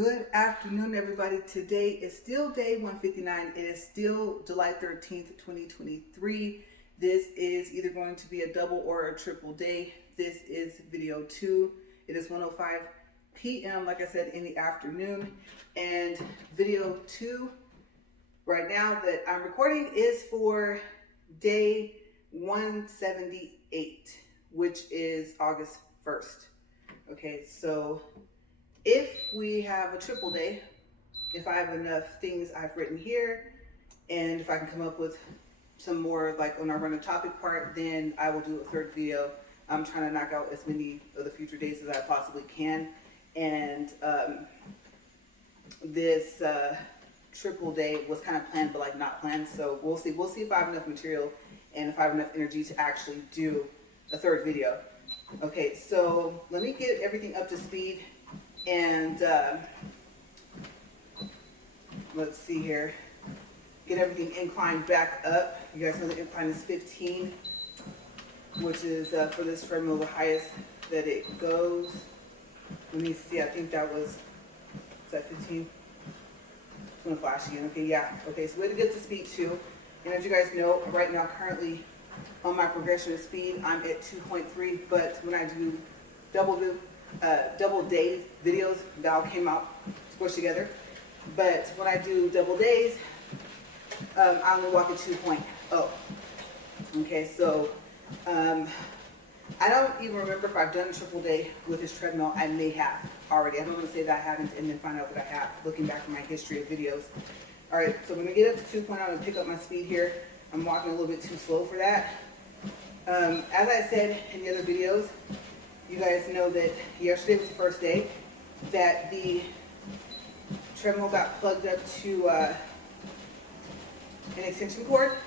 Good afternoon, everybody. Today is still day 159. It is still July 13th, 2023. This is either going to be a double or a triple day. This is video 2. It is 1:05 p.m., like I said, in the afternoon. And video 2 right now that I'm recording is for day 178, which is August 1st. Okay, so if we have a triple day, if I have enough things I've written here, and if I can come up with some more like on our random topic part, then I will do a third video. I'm trying to knock out as many of the future days as I possibly can. And this triple day was kind of planned, but like not planned. So we'll see. We'll see if I have enough material and if I have enough energy to actually do a third video. Okay, so let me get everything up to speed. And let's see here, get everything inclined back up. You guys know the incline is 15, which is for this treadmill the highest that it goes. Let me see, I think that was that 15? It's gonna flash again. Okay, yeah. Okay, so way to get to speed 2. And as you guys know, right now currently on my progression of speed, I'm at 2.3, but when I do double day videos, that all came out squished together. But when I do double days, I only walk at 2.0. Okay, so I don't even remember if I've done a triple day with this treadmill. I may have already. I don't want to say that I haven't and then find out that I have, looking back at my history of videos. All right, so I'm going to get up to 2.0 and pick up my speed here. I'm walking a little bit too slow for that. As I said in the other videos, you guys know that yesterday was the first day that the treadmill got plugged up to an extension cord,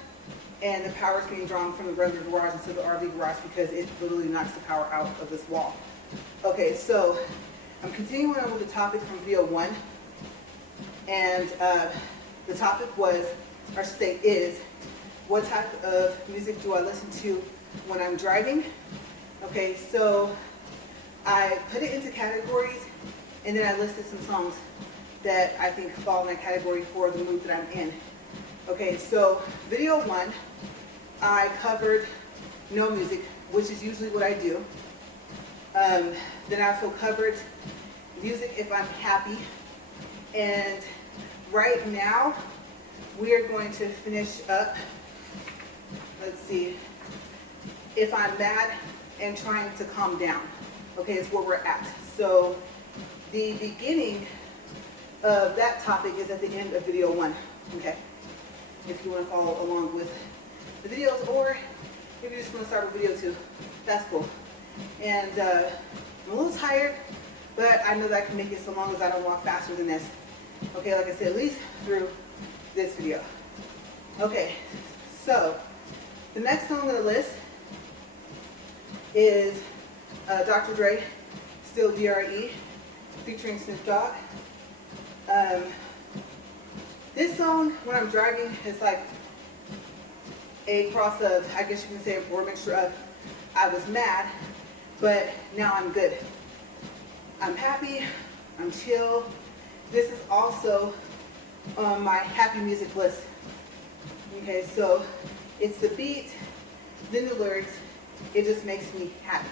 and the power is being drawn from the regular garage into the RV garage because it literally knocks the power out of this wall. Okay, so I'm continuing on with the topic from video 1, and the topic was, or I should say is, what type of music do I listen to when I'm driving? Okay, so I put it into categories, and then I listed some songs that I think fall in that category for the mood that I'm in. Okay, so video 1, I covered no music, which is usually what I do. Then I also covered music if I'm happy. And right now, we are going to finish up, let's see, if I'm mad and trying to calm down. Okay, is where we're at. So the beginning of that topic is at the end of video 1. Okay, if you want to follow along with the videos, or if you just want to start with video 2, that's cool. And I'm a little tired, but I know that I can make it so long as I don't walk faster than this. Okay, like I said, at least through this video. Okay, so the next song on the list is Dr. Dre, Still DRE, featuring Snoop Dogg. This song, when I'm driving, is like a cross of, I guess you can say, or a mixture of, I was mad, but now I'm good. I'm happy, I'm chill. This is also on my happy music list. Okay, so it's the beat, then the lyrics. It just makes me happy.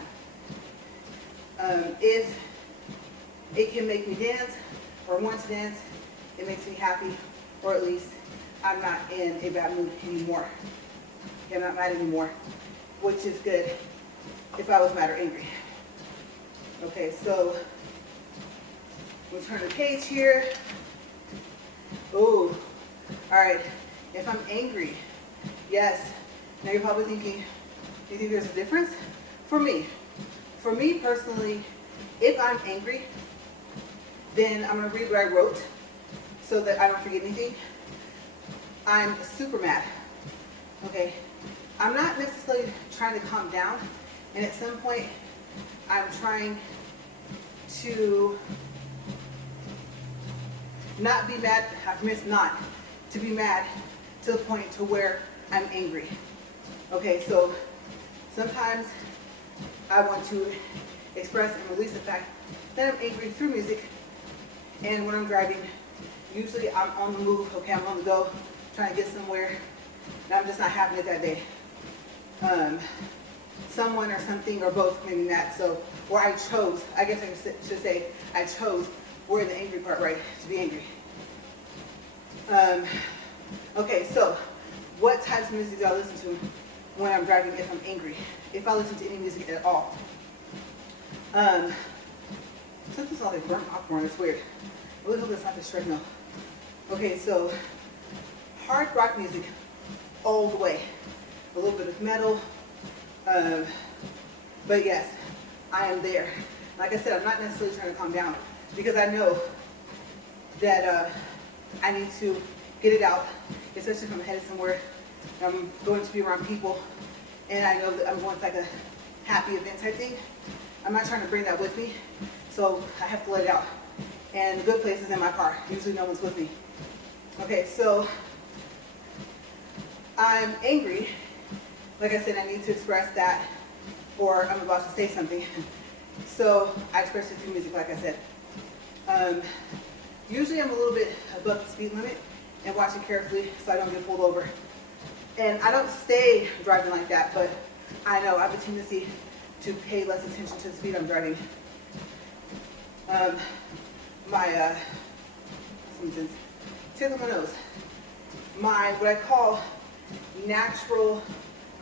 If it can make me dance or want to dance, it makes me happy, or at least I'm not in a bad mood anymore. Okay, I'm not mad anymore, which is good if I was mad or angry. Okay, so we'll turn the page here. Oh, all right. If I'm angry, yes. Now you're probably thinking, do you think there's a difference? For me personally, if I'm angry, then I'm going to read what I wrote so that I don't forget anything. I'm super mad. Okay, I'm not necessarily trying to calm down, and at some point I'm trying to not be mad. I promise not to be mad to the point to where I'm angry. Okay, so sometimes I want to express and release the fact that I'm angry through music, And when I'm driving, usually I'm on the move, okay, I'm on the go, trying to get somewhere, and I'm just not having it that day. Someone or something or both made me mad, so, or I chose, I guess I should say, I chose, we're in the angry part, right, to be angry. Okay, so, what types of music do I listen to when I'm driving if I'm angry? If I listen to any music at all. Something's all they burn popcorn, it's weird. I really hope it's not the treadmill. Okay, so, hard rock music all the way. A little bit of metal. But yes, I am there. Like I said, I'm not necessarily trying to calm down because I know that I need to get it out, especially if I'm headed somewhere. I'm going to be around people, and I know that I'm going to like a happy event type thing. I'm not trying to bring that with me, so I have to let it out. And the good place is in my car. Usually no one's with me. Okay, so I'm angry. Like I said, I need to express that, or I'm about to say something. So I express it through music, like I said. Usually I'm a little bit above the speed limit and watch it carefully so I don't get pulled over. And I don't stay driving like that, but I know I have a tendency to pay less attention to the speed I'm driving. Tickle my nose. What I call natural,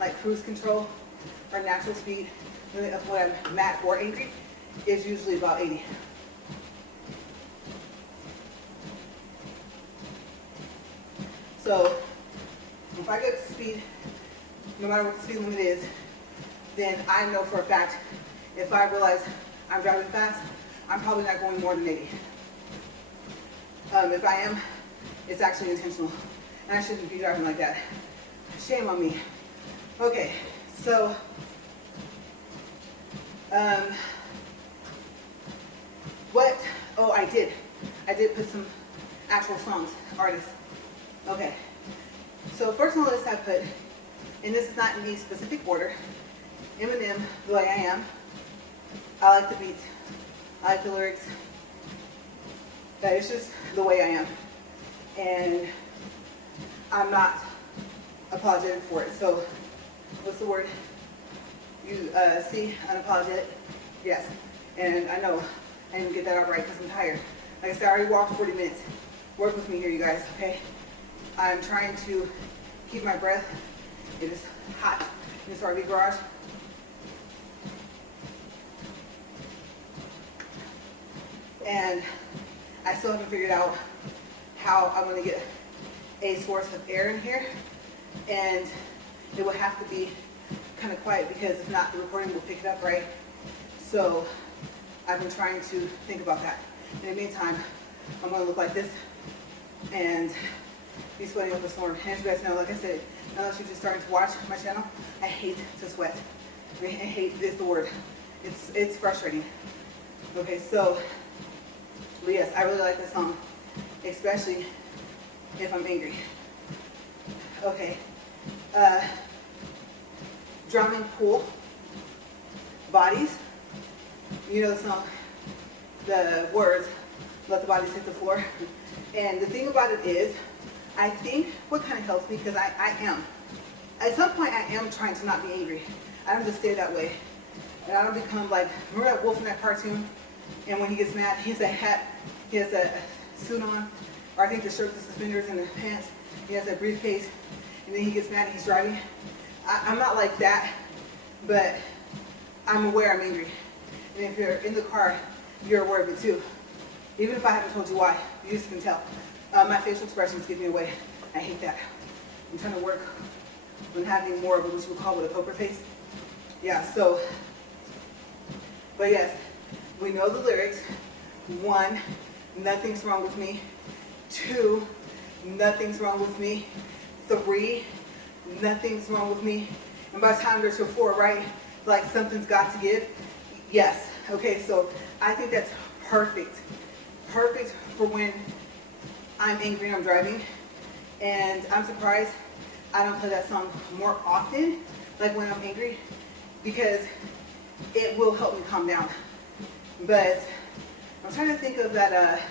like cruise control or natural speed of when I'm mad or angry is usually about 80. So if I get to speed, no matter what the speed limit is, then I know for a fact if I realize I'm driving fast, I'm probably not going more than 80. If I am, it's actually intentional, and I shouldn't be driving like that. Shame on me. Okay, so I did put some actual songs, artists. Okay, so first on the list I put, and this is not in any specific order, Eminem, The Way I Am. I like the beats, I like the lyrics. That is just the way I am, and I'm not apologetic for it. So, what's the word? You see, unapologetic? Yes. And I know I didn't get that out right because I'm tired. Like I said, I already walked 40 minutes. Work with me here, you guys, okay? I'm trying to keep my breath. It is hot in this RV garage. And I still haven't figured out how I'm going to get a source of air in here. And it will have to be kind of quiet because if not, the recording will pick it up, right? So I've been trying to think about that. In the meantime, I'm going to look like this and be sweating up a storm. And as you guys know, like I said, unless you're just starting to watch my channel, I hate to sweat. I hate is the word. It's frustrating. Okay, so, but yes, I really like this song, especially if I'm angry. Okay, Drowning Pool, Bodies. You know the song, the words, let the bodies hit the floor. And the thing about it is, I think what kind of helps me, because I am, at some point I am trying to not be angry. I don't just stay that way. And I don't become like, remember that wolf in that cartoon? And when he gets mad, he has a hat, he has a suit on, or I think the shirt, the suspenders, and the pants. He has a briefcase, and then he gets mad and he's driving. I'm not like that, but I'm aware I'm angry. And if you're in the car, you're aware of it too. Even if I haven't told you why, you just can tell. My facial expressions give me away. I hate that. I'm trying to work on having more of what you would call a poker face. Yeah, so, but yes, we know the lyrics. 1, nothing's wrong with me. 2, nothing's wrong with me. 3, nothing's wrong with me. And by the time there's to 4, right, like something's got to give. Yes, okay, so I think that's perfect. Perfect for when I'm angry and I'm driving. And I'm surprised I don't play that song more often, like when I'm angry, because it will help me calm down. But I'm trying to think of that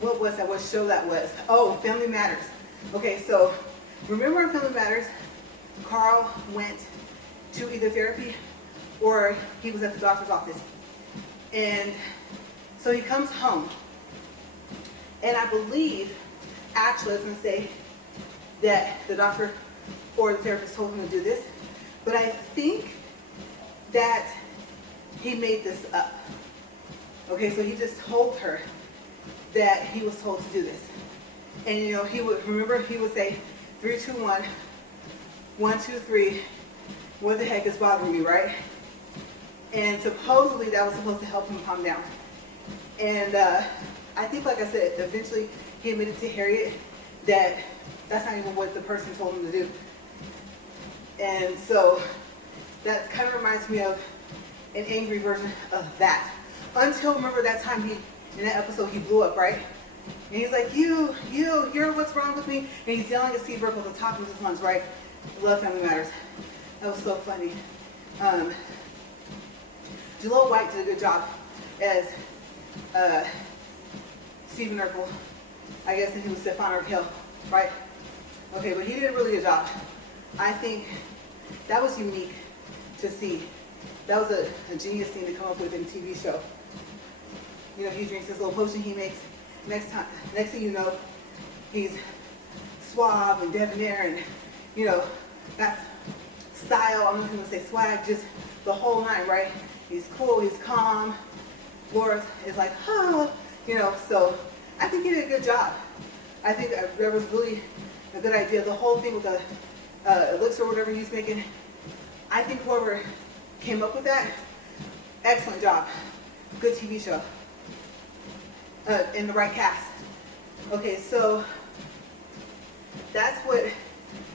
what was that? What show that was? Oh, Family Matters. Okay, so remember on Family Matters, Carl went to either therapy or he was at the doctor's office. And so he comes home. And I believe, actually, I was going to say that the doctor or the therapist told him to do this. But I think that he made this up. Okay, so he just told her that he was told to do this. And you know, he would say 3, 2, 1, 1, 2, 3, what the heck is bothering me, right? And supposedly that was supposed to help him calm down. And I think, like I said, eventually he admitted to Harriet that that's not even what the person told him to do. And so that kind of reminds me of an angry version of that. Until, remember that time in that episode, he blew up, right? And he's like, you're what's wrong with me? And he's yelling at Steve Urkel at the top of his lungs, right? Love Family Matters. That was so funny. Jaleel White did a good job as Stephen Urkel. I guess he was Stefan Urkel, right? Okay, but he did a really good job. I think that was unique to see. That was a genius thing to come up with in a TV show. You know, he drinks this little potion he makes. Next thing you know, he's suave and debonair and, you know, that's style. I'm not going to say swag, just the whole nine, right? He's cool, he's calm. Laura is like, oh, you know, so I think he did a good job. I think that was really a good idea. The whole thing with the elixir or whatever he's making, I think whoever came up with that, excellent job. Good TV show. In the right cast. Okay, so that's what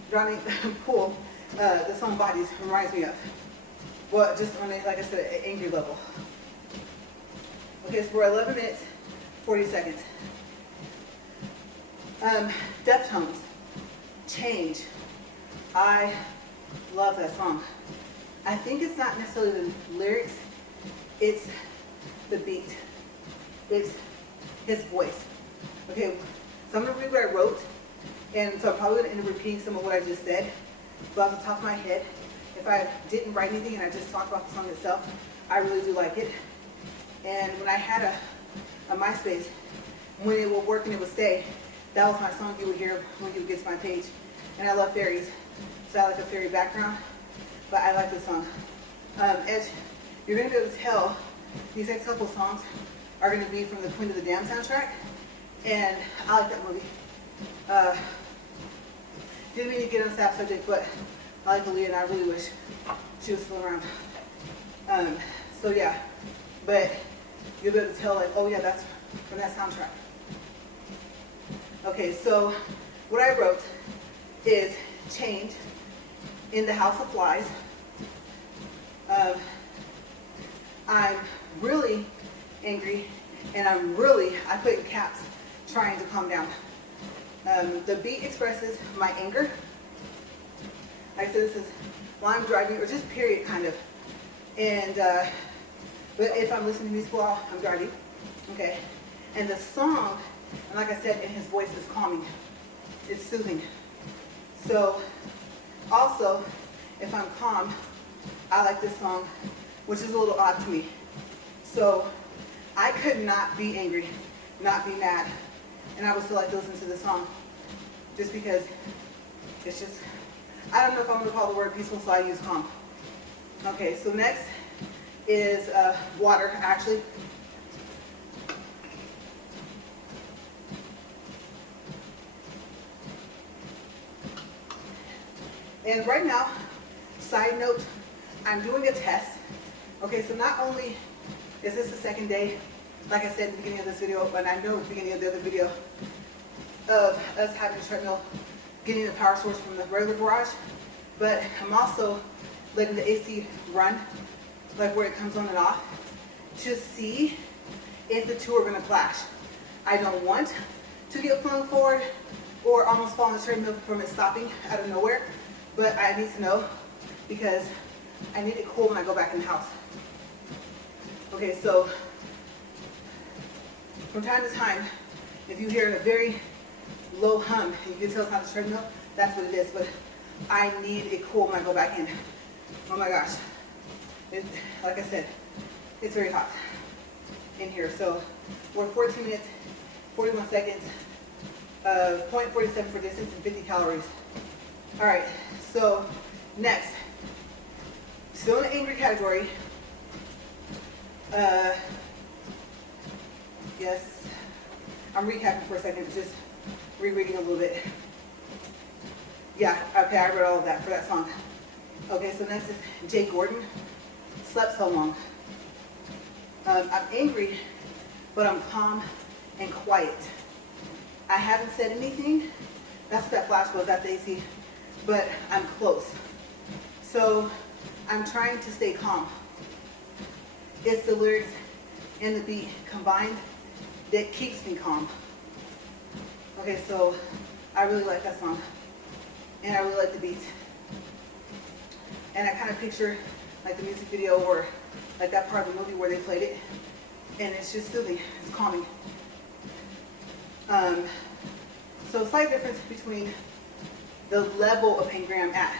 Johnny Poole, the song Bodies, reminds me of. Well, just on a, like I said, an angry level. Okay, so we're 11 minutes, 40 seconds. Deftones, Change. I love that song. I think it's not necessarily the lyrics, it's the beat. It's his voice. Okay, so I'm going to read what I wrote, and so I'm probably going to end up repeating some of what I just said, but off the top of my head, if I didn't write anything and I just talked about the song itself, I really do like it. And when I had a MySpace, when it would work and it would stay, that was my song you would hear when you would get to my page. And I love fairies, so I like a fairy background, but I like this song. As you're going to be able to tell, these next couple of songs are going to be from the Queen of the Dam soundtrack, and I like that movie. Didn't mean to get on that subject, but I like Aaliyah and I really wish she was still around. So yeah, but you'll be able to tell like, oh yeah, that's from that soundtrack. Okay, so what I wrote is Change in the House of Flies. I'm really angry, and I put in caps, trying to calm down. The beat expresses my anger. Like I said, this is while I'm driving, or just period, kind of. And, but if I'm listening to music while I'm driving, okay. And the song, and like I said, in his voice is calming. It's soothing. So, also, if I'm calm, I like this song, which is a little odd to me. So, I could not be angry, not be mad, and I would still like to listen to this song, just because it's just, I don't know if I'm going to call the word peaceful, so I use calm. Okay, so next is Water, actually. And right now, side note, I'm doing a test. Okay, so not only is this the second day, like I said at the beginning of this video, and I know at the beginning of the other video, of us having a treadmill, getting the power source from the regular garage, but I'm also letting the AC run, like where it comes on and off, to see if the two are going to clash. I don't want to get flung forward or almost fall on the treadmill from it stopping out of nowhere, but I need to know because I need it cool when I go back in the house. Okay, so from time to time, If you hear a very low hum, and you can tell it's not the treadmill, that's what it is. But I need it cool when I go back in. Oh my gosh. Like I said, it's very hot in here. So we're 14 minutes, 41 seconds, 0.47 for distance and 50 calories. All right, so next, still in the angry category. Yes, I'm recapping for a second, just rereading a little bit. Yeah, okay, I read all of that for that song. Okay, so next is Jay Gordon, Slept So Long. I'm angry, but I'm calm and quiet. I haven't said anything. That's what that flash was, that's AC, but I'm close. So I'm trying to stay calm. It's the lyrics and the beat combined that keeps me calm. Okay, so I really like that song, and I really like the beat. And I kind of picture like the music video or like that part of the movie where they played it, and it's just soothing, it's calming. So slight difference between the level of anger I'm at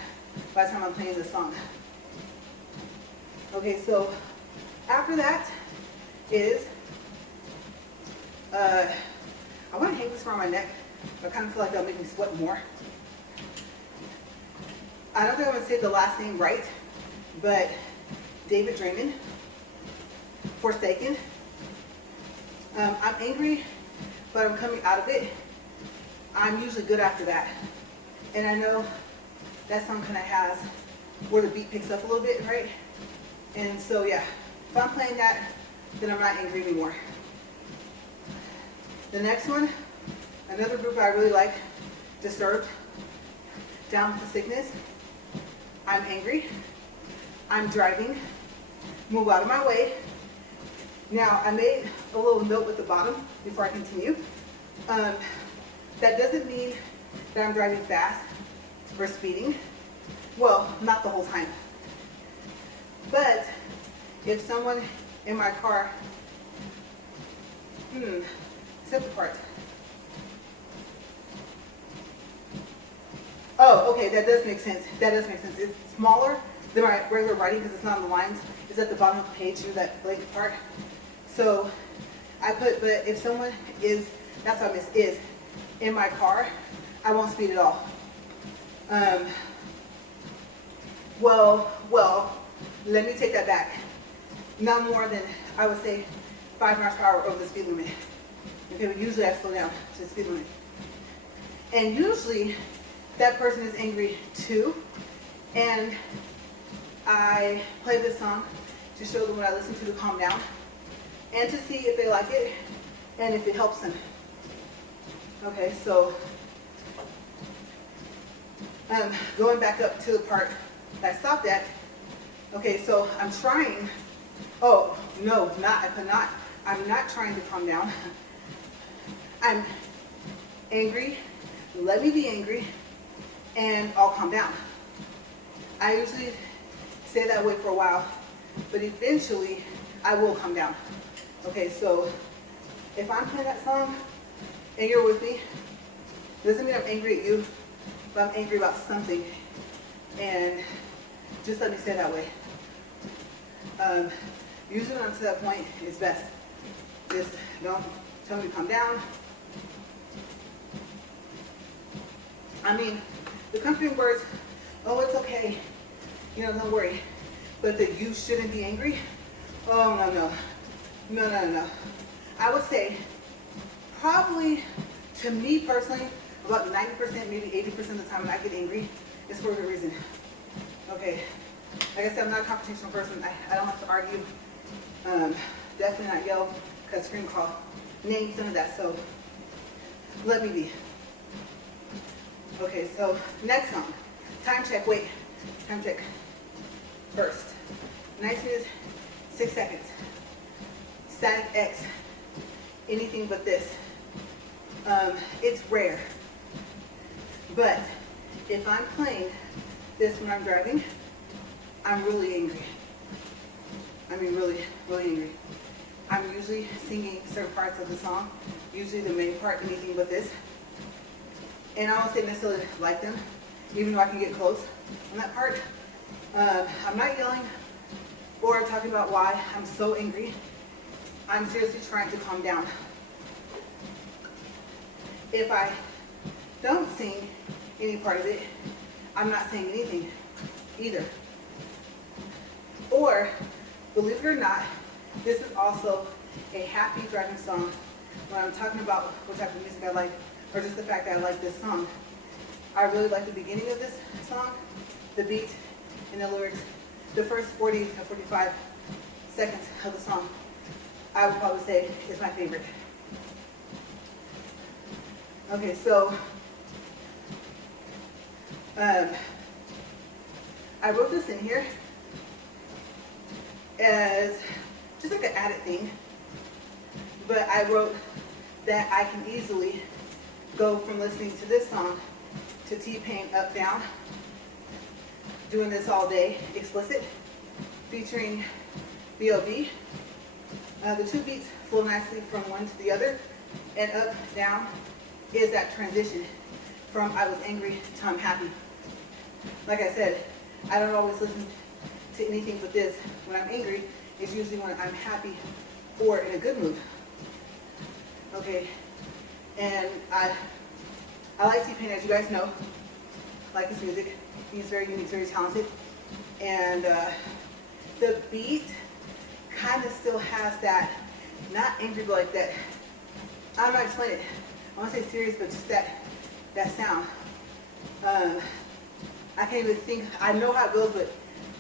by the time I'm playing this song. Okay, so after that is, I want to hang this around my neck. I kind of feel like that'll make me sweat more. I don't think I'm going to say the last name right, but David Draymond, Forsaken. I'm angry, but I'm coming out of it. I'm usually good after that. And I know that song kind of has where the beat picks up a little bit, right? And so, yeah, if I'm playing that, then I'm not angry anymore. The next one, another group I really like, Disturbed, Down with the Sickness. I'm angry. I'm driving. Move out of my way. Now, I made a little note at the bottom before I continue. That doesn't mean that I'm driving fast or speeding. Well, not the whole time. But if someone in my car, except the part. Oh, okay, that does make sense. That does make sense. It's smaller than my regular writing because it's not on the lines. It's at the bottom of the page, that blank part. So I put, but if someone is, that's what I miss, is in my car, I won't speed at all. Well, let me take that back. Not more than, I would say, 5 miles per hour over the speed limit. Okay, but usually I slow down to the speed limit. And usually that person is angry too. And I play this song to show them what I listen to calm down and to see if they like it and if it helps them. Okay, so going back up to the part that I stopped at. Okay, so I'm trying. Oh, no, not, I could not. I'm not trying to calm down. I'm angry. Let me be angry, and I'll calm down. I usually stay that way for a while, but eventually I will calm down. Okay, so if I'm playing that song and you're with me, doesn't mean I'm angry at you, but I'm angry about something, and just let me stay that way. Usually when I'm to that point, it's best. Just don't tell me to calm down. I mean, the comforting words, oh, it's okay, don't worry. But that you shouldn't be angry, oh, no. I would say probably, to me personally, about 90%, maybe 80% of the time when I get angry, it's for a good reason. Okay, like I said, I'm not a confrontational person. I don't have to argue. Definitely not yell, cut, scream, call, name, some of that. So let me be. Okay, so next song. Time check, wait. Time check. First. 19 is 6 seconds. Static X. Anything but this. It's rare. But if I'm playing this when I'm driving, I'm really angry. I mean, really, really angry. I'm usually singing certain parts of the song, usually the main part, anything but this. And I don't say necessarily like them, even though I can get close on that part. I'm not yelling or talking about why I'm so angry. I'm seriously trying to calm down. If I don't sing any part of it, I'm not saying anything either. Or, believe it or not, this is also a happy driving song. When I'm talking about what type of music I like, or just the fact that I like this song, I really like the beginning of this song, the beat and the lyrics. The first 40 to 45 seconds of the song, I would probably say is my favorite. Okay, so I wrote this in here as just like an added thing, but I wrote that I can easily go from listening to this song to T-Pain Up Down, doing this all day, explicit, featuring B.O.B. The two beats flow nicely from one to the other, and Up Down is that transition from I was angry to I'm happy. Like I said, I don't always listen to anything but this. When I'm angry, it's usually when I'm happy or in a good mood. Okay, and I like T-Pain, as you guys know. I like his music. He's very unique, very talented. And the beat kind of still has that, not angry, but like that, I don't know how to explain it. I want to say serious, but just that sound. I can't even think, I know how it goes, but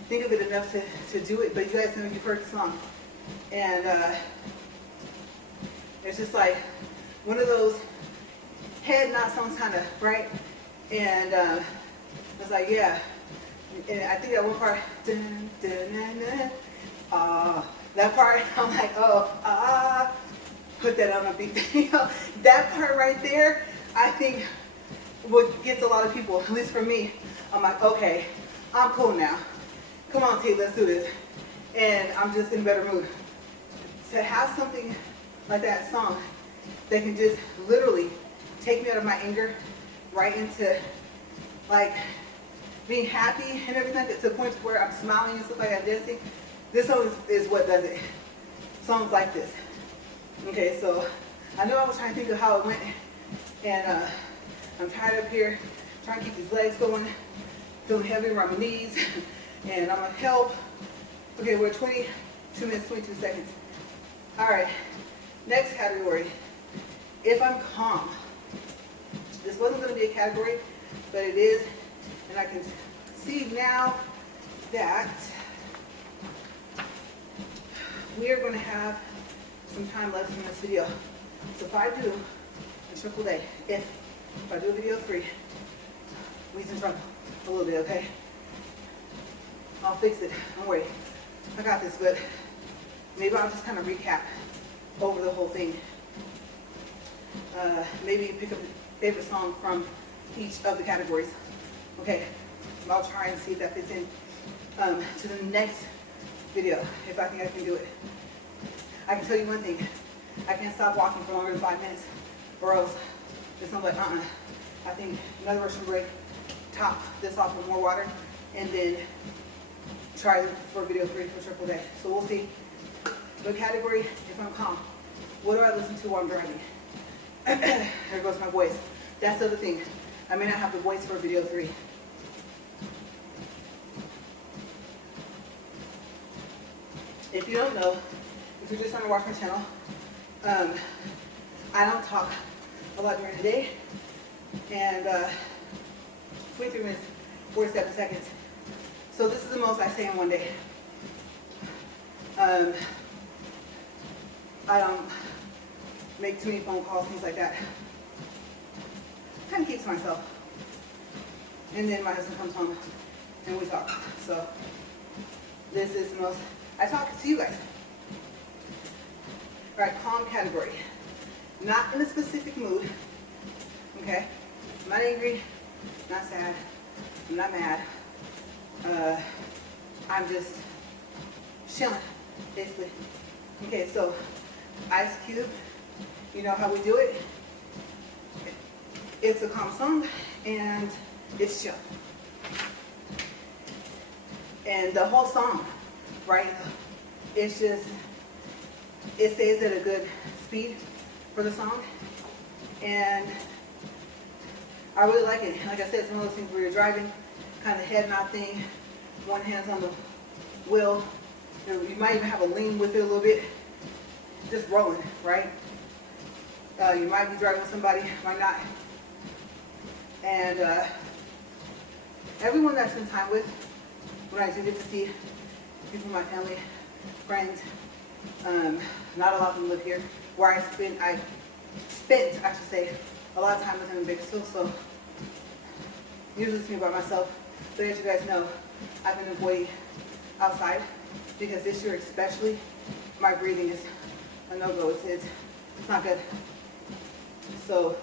think of it enough to do it. But you guys know, you've heard the song. And it's just like one of those head nod songs, kind of, right? And it's like, yeah. And I think that one part, dun, dun, dun, dun, that part, I'm like, put that on a beat. You know, that part right there, I think what gets a lot of people, at least for me. I'm like, okay, I'm cool now. Come on, T, let's do this. And I'm just in a better mood. To have something like that song that can just literally take me out of my anger right into like being happy and everything, to the point where I'm smiling and stuff like that, dancing. This song is what does it. Songs like this. Okay, so I know I was trying to think of how it went, and I'm tired up here trying to keep these legs going, feeling heavy around my knees, and I'm like, help. Okay, we're 22 minutes, 22 seconds. All right, next category. If I'm calm. This wasn't going to be a category, but it is, and I can see now that we are going to have some time left in this video. So if I do a triple day, if I do a video 3, we in trouble a little bit, okay? I'll fix it. Don't worry. I got this, but maybe I'll just kind of recap over the whole thing. Maybe pick up a favorite song from each of the categories. Okay, so I'll try and see if that fits in to the next video, if I think I can do it. I can tell you one thing. I can't stop walking for longer than 5 minutes, or else it's not like, I think another restroom break, top this off with more water, and then try for video 3 for triple day. So we'll see. The category, if I'm calm, what do I listen to while I'm driving? There goes my voice. That's the other thing. I may not have the voice for video 3. If you don't know, if you're just trying to watch my channel, I don't talk a lot during the day, and 23 minutes, 47 seconds. So this is the most I say in one day. I don't make too many phone calls, things like that. Kind of keeps myself. And then my husband comes home and we talk. So this is the most I talk to you guys. All right, calm category. Not in a specific mood. Okay? I'm not angry, not sad, I'm not mad. I'm just chilling, basically. Okay, so Ice Cube. You know how we do it. It's a calm song and it's chill. And the whole song, right? It's just, it stays at a good speed for the song. And I really like it. Like I said, it's one of those things where you're driving, kind of head nod thing, one hand's on the wheel. You might even have a lean with it a little bit, just rolling, right? You might be driving with somebody, might not. And everyone that I spend time with, when I do get to see people in my family, friends, not a lot of them live here, where I spent, I should say, a lot of time with them in Bakersfield, so usually it's me by myself. But as you guys know, I've been avoiding outside because this year especially, my breathing is a no-go. It's not good. So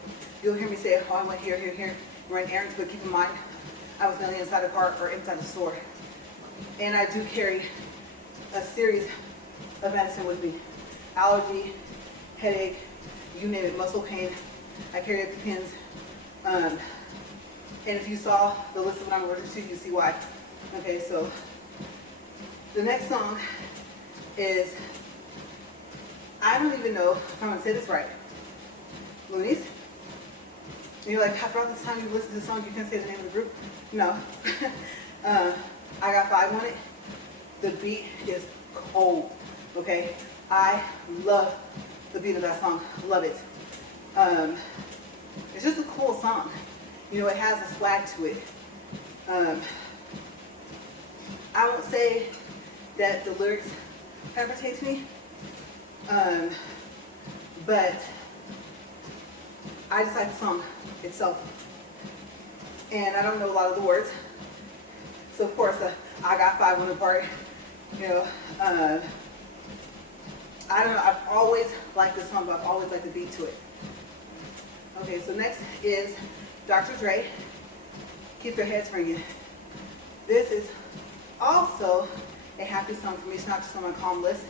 you'll hear me say, oh, I went here, run errands, but keep in mind, I was mainly inside a car or inside the store. And I do carry a series of medicine with me. Allergy, headache, you name it, muscle pain. I carry EpiPens. And if you saw the list of what I'm allergic to, you see why. Okay, so the next song is, I don't even know if I'm gonna say this right. Loonies? And you're like, throughout this time you've listened to the song, you can't say the name of the group? No. I got 5 on it. The beat is cold, okay? I love the beat of that song, love it. It's just a cool song. You know, it has a swag to it. I won't say that the lyrics irritate me, but I just like the song itself. And I don't know a lot of the words. So of course, I got 5 on the part, you know. I don't know, I've always liked this song, but I've always liked the beat to it. Okay, so next is Dr. Dre, Keep Their Heads Ringing. This is also a happy song for me. It's not just on my calm list.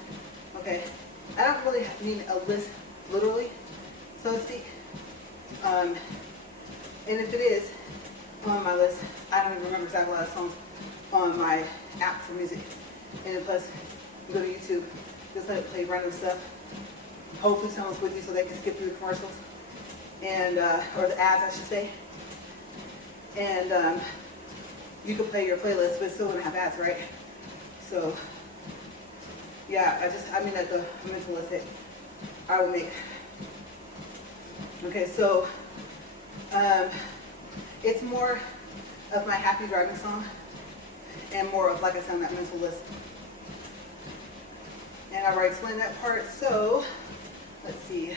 Okay, I don't really mean a list literally, so to speak. And if it is on my list, I don't even remember exactly a lot of songs on my app for music. And then plus, you go to YouTube, just let it play random stuff. Hopefully someone's with you so they can skip through the commercials. And, or the ads, I should say. And you can play your playlist, but it's still gonna have ads, right? So, yeah, I mean like the mental list that I would make. Okay, so, it's more of my happy driving song and more of, like I said, on that mental list. And I've already explained that part, so let's see.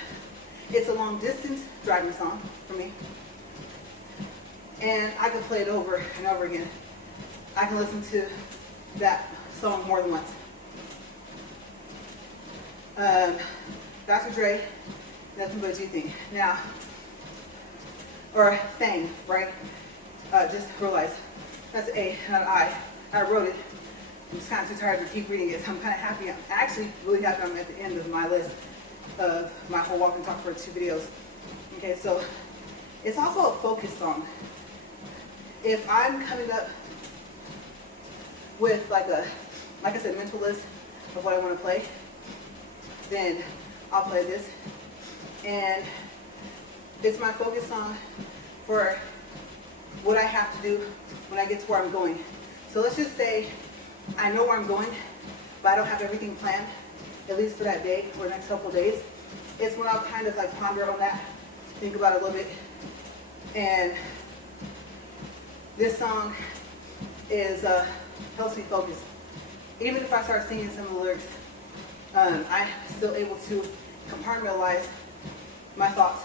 It's a long distance driving song for me. And I can play it over and over again. I can listen to that song more than once. Dr. Dre, Nothing But You Think. Now, or Thing, right? Just realize that's A, not I. I wrote it. I'm just kind of too tired to keep reading it, so I'm kind of happy. I'm actually really happy I'm at the end of my list of my whole walk and talk for 2 videos. Okay, so it's also a focus song. If I'm coming up with like I said, mental list of what I want to play, then I'll play this. And it's my focus song for what I have to do when I get to where I'm going. So let's just say I know where I'm going, but I don't have everything planned, at least for that day or the next couple of days. It's when I'll kind of like ponder on that, think about it a little bit. And this song is helps me focus. Even if I start singing some of the lyrics, I'm still able to compartmentalize my thoughts.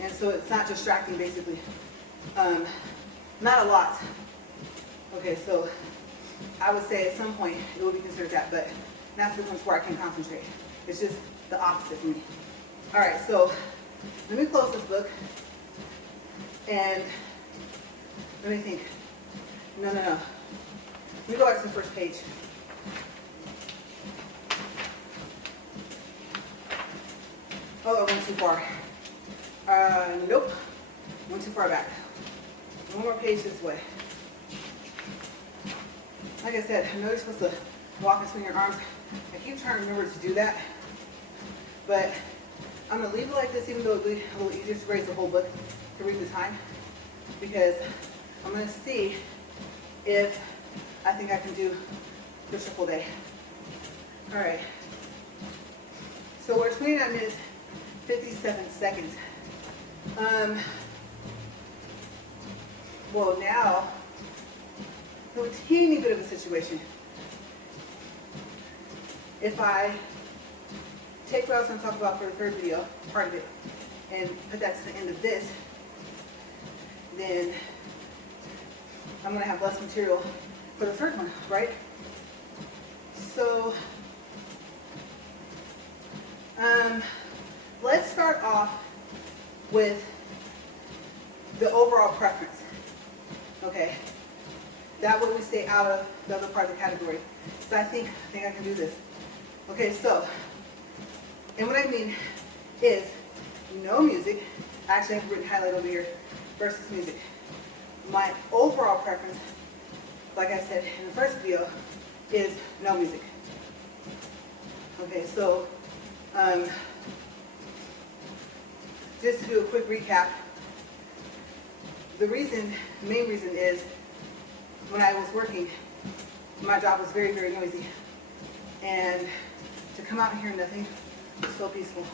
And so it's not distracting, basically. Not a lot. Okay, so I would say at some point it would be considered that, but that's the ones where I can concentrate. It's just the opposite for me. All right, so let me close this book and let me think. No. Let me go back to the first page. Oh, I went too far. Nope. Went too far back. One more page this way. Like I said, I know you're supposed to walk and swing your arms. I keep trying to remember to do that, but I'm going to leave it like this, even though it'll be a little easier to raise the whole book to read the time, because I'm going to see if I think I can do the triple day. All right. So we're 29 minutes, 57 seconds. Well, now, a teeny bit of a situation. If I take what I was going to talk about for the third video, part of it, and put that to the end of this, then I'm going to have less material for the third one, right? So, let's start off with the overall preference, okay? That way we stay out of the other part of the category. So I think I can do this. Okay, so, and what I mean is no music. Actually, I have written highlight over here, versus music. My overall preference, like I said in the first video, is no music. Okay, so, just to do a quick recap, the main reason is when I was working, my job was very, very noisy. And to come out and hear nothing was so peaceful.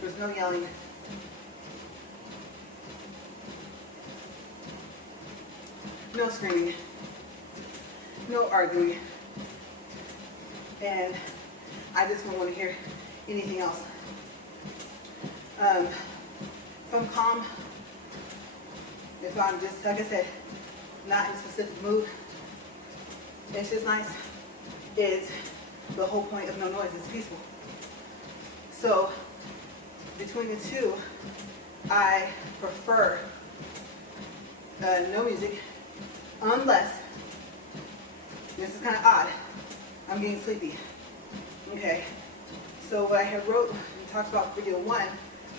There was no yelling. No screaming. No arguing. And I just don't want to hear anything else. If I'm calm, if I'm just, like I said, not in a specific mood, it's just nice. It's the whole point of no noise, it's peaceful. So between the two, I prefer no music, unless, this is kind of odd, I'm getting sleepy. Okay, so what I had wrote and talked about video 1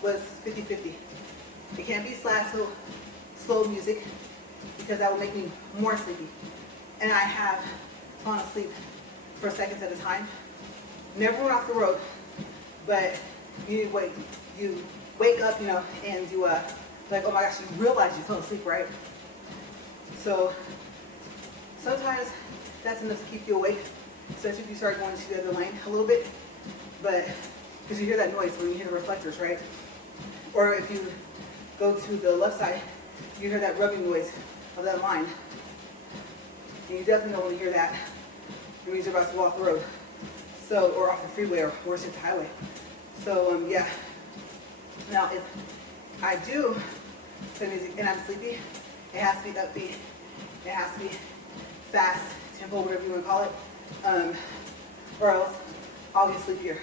was 50-50. It can't be slow music, because that will make me more sleepy. And I have fallen asleep for seconds at a time. Never went off the road, but you wake up, and you like, oh my gosh, you realize you fell asleep, right? So sometimes that's enough to keep you awake, especially if you start going to the other lane a little bit. But because you hear that noise when you hear the reflectors, right? Or if you go to the left side, you hear that rubbing noise of that line. And you definitely don't want to hear that. It means you're about to go off the road. So, or off the freeway, or worse, hit the highway. So, yeah. Now, if I do play music and I'm sleepy, it has to be upbeat. It has to be fast, tempo, whatever you want to call it. Or else I'll get sleepier.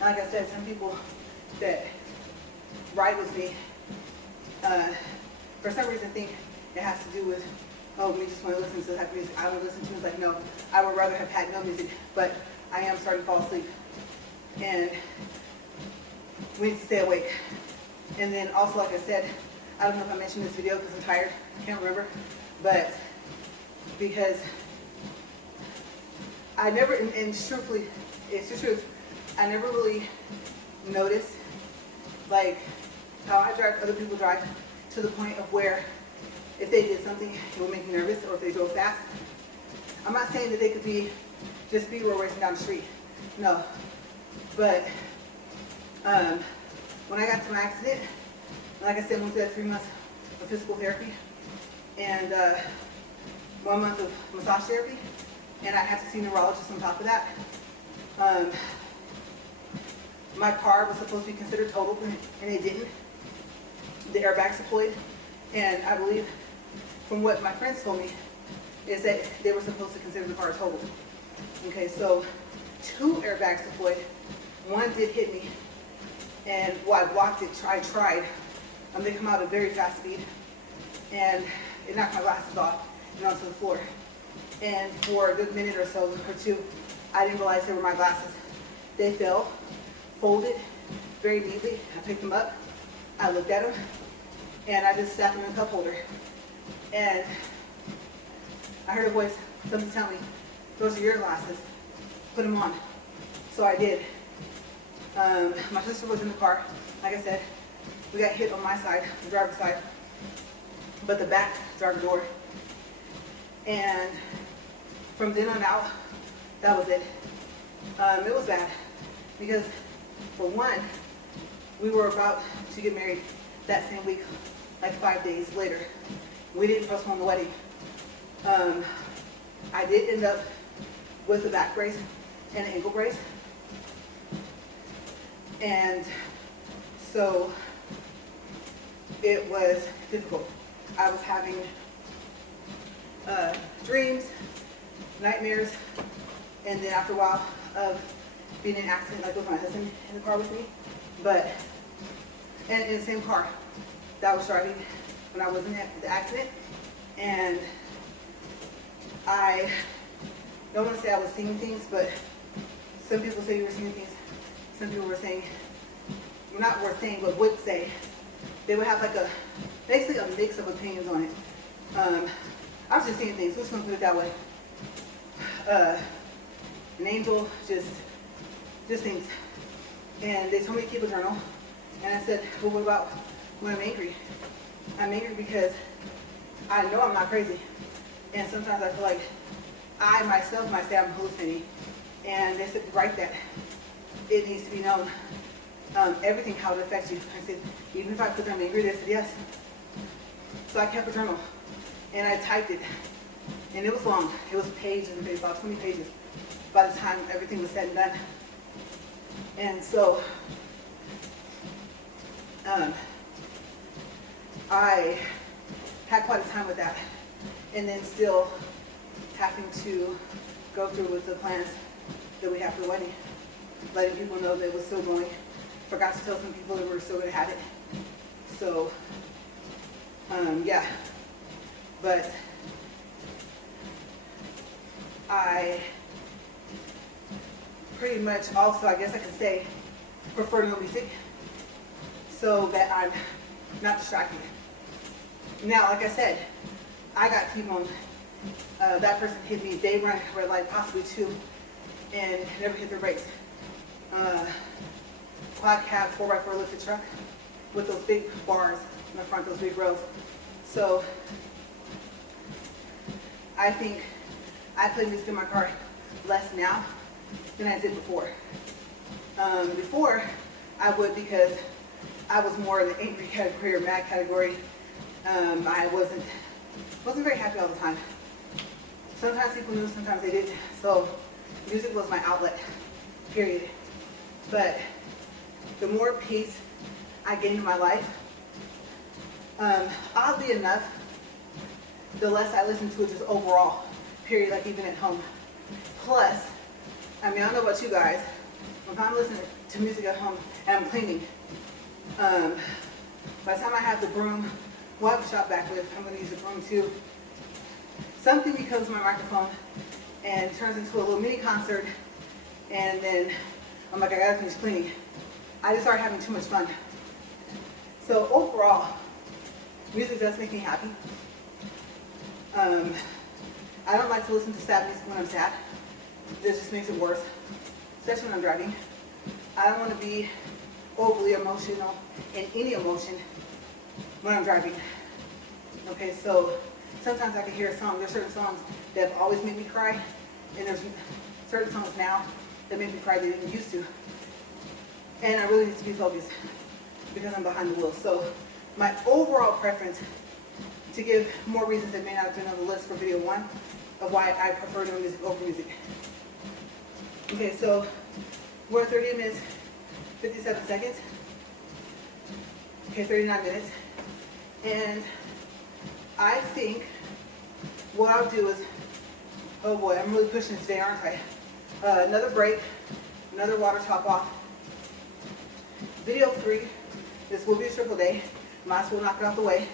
And like I said, some people that ride with me, for some reason think it has to do with, oh, we just want to listen to the type of music I would listen to. It's like, no, I would rather have had no music, but I am starting to fall asleep. And we need to stay awake. And then also, like I said, I don't know if I mentioned this video because I'm tired, I can't remember, but because I never, and truthfully, it's the truth, I never really noticed like how I drive, other people drive, to the point of where if they did something, it would make me nervous, or if they drove fast. I'm not saying that they could be just speed or racing down the street, no. But when I got to my accident, like I said, I went through that 3 months of physical therapy and 1 month of massage therapy, and I had to see a neurologist on top of that. My car was supposed to be considered totaled, and it didn't. The airbags deployed, and I believe, from what my friends told me, is that they were supposed to consider the car totaled. Okay, so 2 airbags deployed. 1 did hit me, and while I blocked it, I tried. They come out at a very fast speed, and it knocked my glasses off and onto the floor. And for a good minute or so, or 2, I didn't realize they were my glasses. They fell, folded, very neatly. I picked them up, I looked at them, and I just sat them in a cup holder. And I heard a voice, somebody tell me, those are your glasses, put them on. So I did. My sister was in the car. Like I said, we got hit on my side, the driver's side, but the back driver door. And from then on out, that was it. It was bad because, for one, we were about to get married that same week, like 5 days later. We didn't postpone the wedding. I did end up with a back brace and an ankle brace. And so it was difficult. I was having dreams, nightmares, and then after a while of being in an accident, like with my husband in the car with me, and in the same car that I was driving when I was in the accident. And I don't want to say I was seeing things, but some people say you were seeing things. Some people were saying, not were saying, but would say, they would have like basically a mix of opinions on it. I was just seeing things, let's put it that way. An angel, just things. And they told me to keep a journal. And I said, well, what about when I'm angry? I'm angry because I know I'm not crazy. And sometimes I feel like I myself might say I'm hallucinating. And they said, write that. It needs to be known. Everything, how it affects you. I said, even if I put them angry, they said yes. So I kept a journal. And I typed it. And it was long. It was pages and pages, about 20 pages by the time everything was said and done. And so I had quite a time with that. And then still having to go through with the plans that we have for the wedding. Letting people know that it was still going. Forgot to tell some people that we were still going to have it. So, yeah. But I pretty much also, I guess I could say, prefer no music so that I'm not distracted. Now, like I said, I got T-boned. That person hit me. They run red light, possibly two, and never hit their brakes. Quad cab 4x4 lifted truck with those big bars in the front, those big rails. So I think I play music in my car less now than I did before. Before I would, because I was more in the angry category or mad category. I wasn't very happy all the time. Sometimes people knew, sometimes they didn't. So music was my outlet, period. But the more peace I gained in my life, oddly enough, the less I listened to it just overall, period, like even at home. Plus, I mean, I don't know about you guys, if I'm listening to music at home and I'm cleaning, by the time I have the broom, we'll have a shop back with, I'm going to use the broom too. Something becomes my microphone and turns into a little mini concert, and then I'm like, I gotta finish cleaning. I just start having too much fun. So overall, music does make me happy. I don't like to listen to sad music when I'm sad. It just makes it worse, especially when I'm driving. I don't want to be overly emotional in any emotion when I'm driving. Okay, so sometimes I can hear a song. There's certain songs that have always made me cry, and there's certain songs now that make me cry that didn't used to. And I really need to be focused because I'm behind the wheel. So my overall preference, to give more reasons that may not have been on the list for video one, of why I prefer no music over music. Okay, so we're at 30 minutes, 57 seconds. Okay, 39 minutes. And I think what I'll do is, oh boy, I'm really pushing this today, aren't I? Another break, another water top off. Video 3, this will be a triple day. Might as well knock it out the way.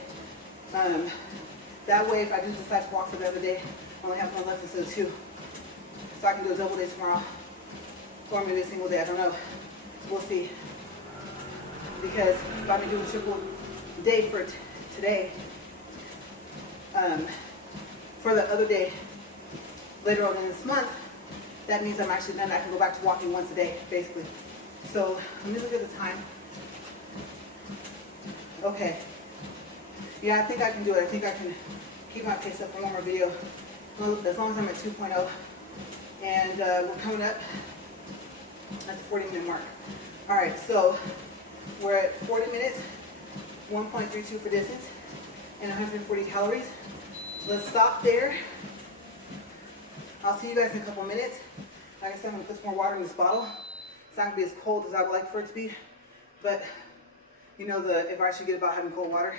That way, if I do decide to walk for the other day, I only have one left instead of two. So I can do a double day tomorrow. Or maybe a single day, I don't know. We'll see. because if I've been doing triple day for today, for the other day later on in this month, that means I'm actually done. I can go back to walking once a day, basically. So let me look at the time. Okay. Yeah, I think I can do it. I think I can keep my pace up for one more video, as long as I'm at 2.0. And we're coming up at the 40-minute mark. All right, so we're at 40 minutes, 1.32 for distance, and 140 calories. Let's stop there. I'll see you guys in a couple minutes. Like I said, I'm gonna put some more water in this bottle. It's not gonna be as cold as I would like for it to be, but you know the advice you get about having cold water,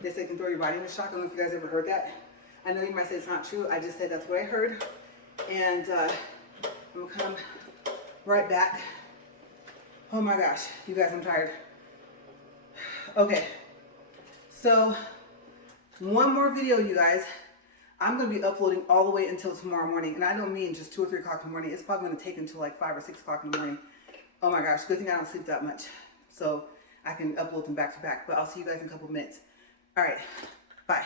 they say it can throw your body into shock. I don't know if you guys ever heard that. I know you might say it's not true. I just said that's what I heard. And I'm gonna come right back. Oh my gosh, you guys, I'm tired. Okay, so one more video, you guys. I'm gonna be uploading all the way until tomorrow morning. And I don't mean just 2 or 3 o'clock in the morning. It's probably gonna take until like 5 or 6 o'clock in the morning. Oh my gosh, good thing I don't sleep that much. So I can upload them back to back, but I'll see you guys in a couple of minutes. All right, bye.